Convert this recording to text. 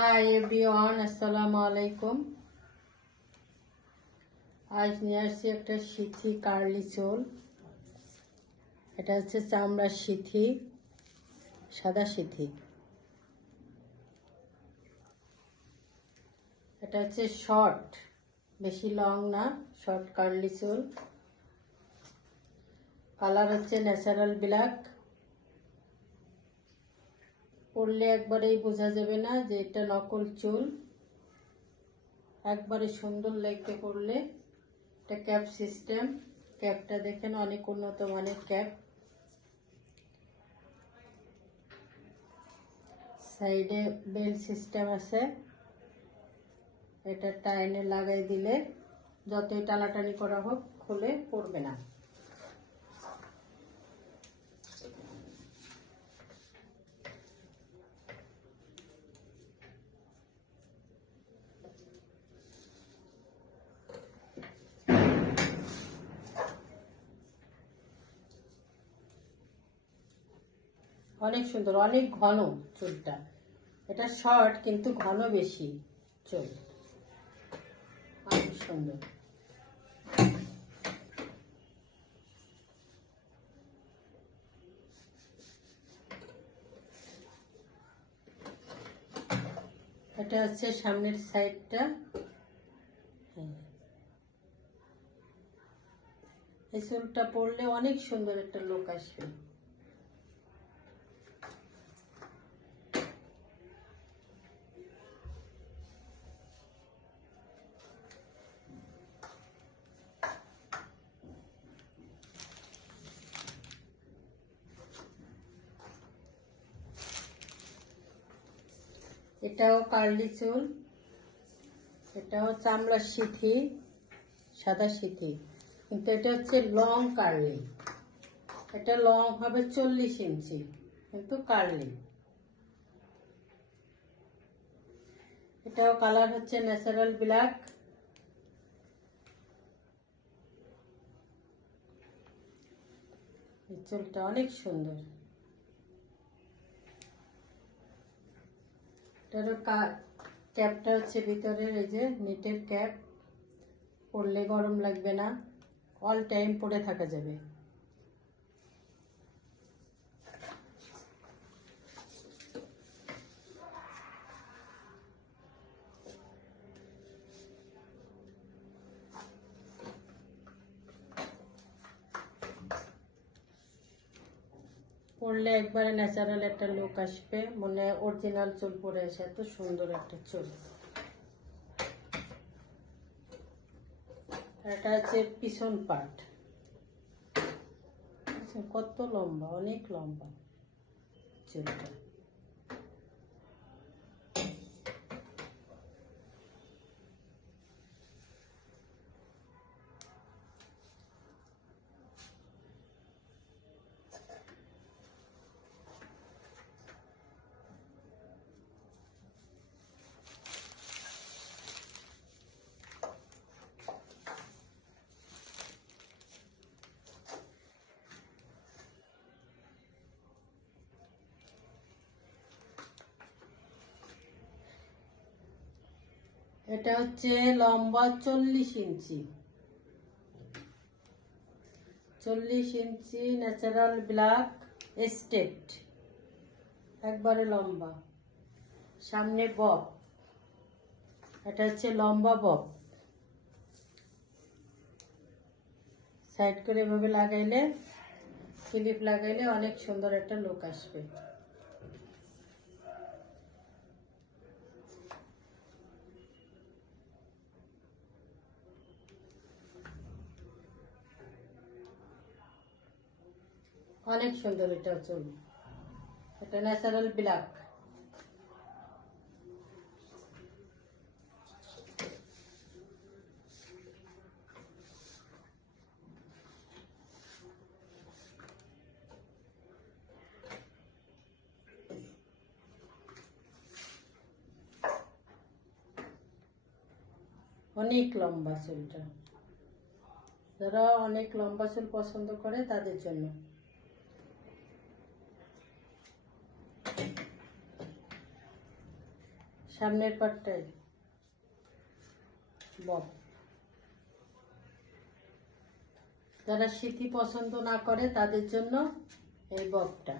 Hi everyone আসসালামু আলাইকুম আজ নিয়ে আসছি একটা সিথি কার্লি চুল। এটা হচ্ছে চামড়ার সিথি, সাদা সিথি। এটা হচ্ছে শর্ট, বেশি লং না, শর্ট কার্লি চুল। কালার হচ্ছে ন্যাচারাল ব্ল্যাক। পরলে একবারেই বোঝা যাবে না যে এটা নকল চুল। একবারে সুন্দর লাগতে পরলে এটা ক্যাপ সিস্টেম। ক্যাপটা দেখেন অনেক উন্নত মানের ক্যাপ। সাইডে বেল সিস্টেম আছে। এটা টাইনে লাগাই দিলে যতই টানাটানি করা হোক, খুলে পড়বে না। অনেক সুন্দর, অনেক ঘন চুলটা এটা শর্ট, কিন্তু ঘন বেশি চুল অনেক সুন্দর। এটা হচ্ছে সামনের সাইডটা। হ্যাঁ। এই চুলটা পরলে অনেক সুন্দর একটা লোক আসবে। এটাও কার্লি চুল, এটাও চামড়ার সিথি সাদা সিথি কিন্তু এটা হচ্ছে লং কার্লি। এটা লং হবে চল্লিশ ইঞ্চি, কিন্তু কার্লি। এটাও কালার হচ্ছে ন্যাচারাল ব্ল্যাক। চুলটা অনেক সুন্দর। এটারও ক্যাপটা হচ্ছে ভিতরের এই যে নিটের ক্যাপ পরলে গরম লাগবে না অল টাইম পরে থাকা যাবে। পরলে একবারে ন্যাচারাল একটা লুক আসবে। মনে অরিজিনাল চুল পরে এসে এত সুন্দর একটা চুল। এটা হচ্ছে পিছন পাট কত লম্বা? অনেক লম্বা চুলটা। এটা হচ্ছে লম্বা চল্লিশ ইঞ্চি। চল্লিশ ইঞ্চি ন্যাচারাল ব্ল্যাক এস্টেট একবারে লম্বা। সামনে বব এটা হচ্ছে লম্বা বব সাইড করে এভাবে লাগাইলে ক্লিপ লাগাইলে অনেক সুন্দর একটা লুক আসবে। অনেক সুন্দর এটা চুল। এটা ন্যাচারাল ব্ল্যাক অনেক লম্বা চুলটা। যারা অনেক লম্বা চুল পছন্দ করে, তাদের জন্য। সামনের পাটটাই। বব যারা সিথি পছন্দ না করে তাদের জন্য এই ববটা